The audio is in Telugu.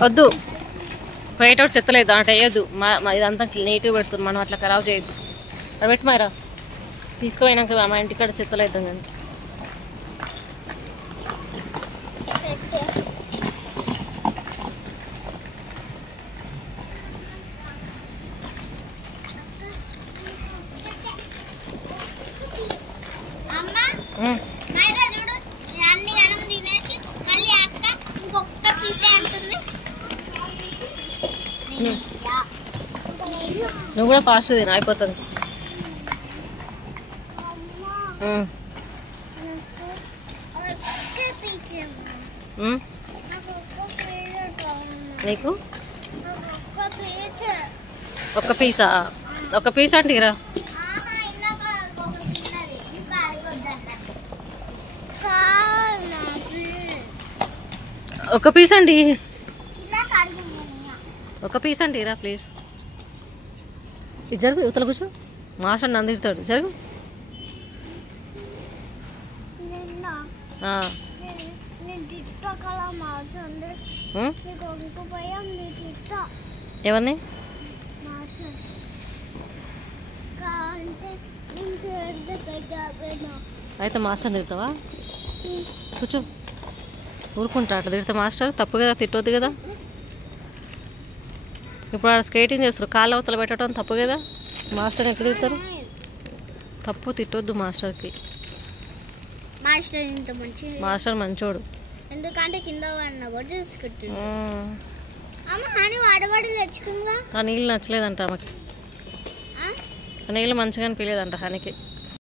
వద్దు పోయేటోడు చెత్తలేదు అటు వేయద్దు ఇదంతా నీట్గా పెడుతుంది మనం అట్లా ఖరాబ్ చేయొద్దు అక్కడ పెట్టి మారా తీసుకుపోయినాక మా ఇంటికాడ చెత్తలేద్దాం కానీ నువ్వు కూడా ఫాస్ట్ తిన అయిపోతుంది నీకు ఒక పీసా ఒక పీస్ అంటీరా ఒక పీస్ అండి ఒక పీస్ అంటీరా ప్లీజ్ ఇది జరుగు యువతల కూర్చో మాస్టర్ నన్ను తిడతాడు జరుగు ఎవరిని అయితే మాస్టర్ తిడతావా కూర్చో ఊరుకుంటా అట్లా తిడతా మాస్టర్ తప్పు కదా తిట్టొద్దు కదా ఇప్పుడు ఆడ స్కేటింగ్ చేస్తారు కాళ్ళ అవతల పెట్టడం తప్పు కదా మాస్టర్ ఎక్కడ తిడతారు తప్పు తిట్టొద్దు మాస్టర్కి మాస్టర్ మంచోడు ఎందుకంటే కింద ఆ నీళ్ళు నచ్చలేదంట ఆమెకి ఆ నీళ్ళు మంచిగా అనిపించలేదంట హనికి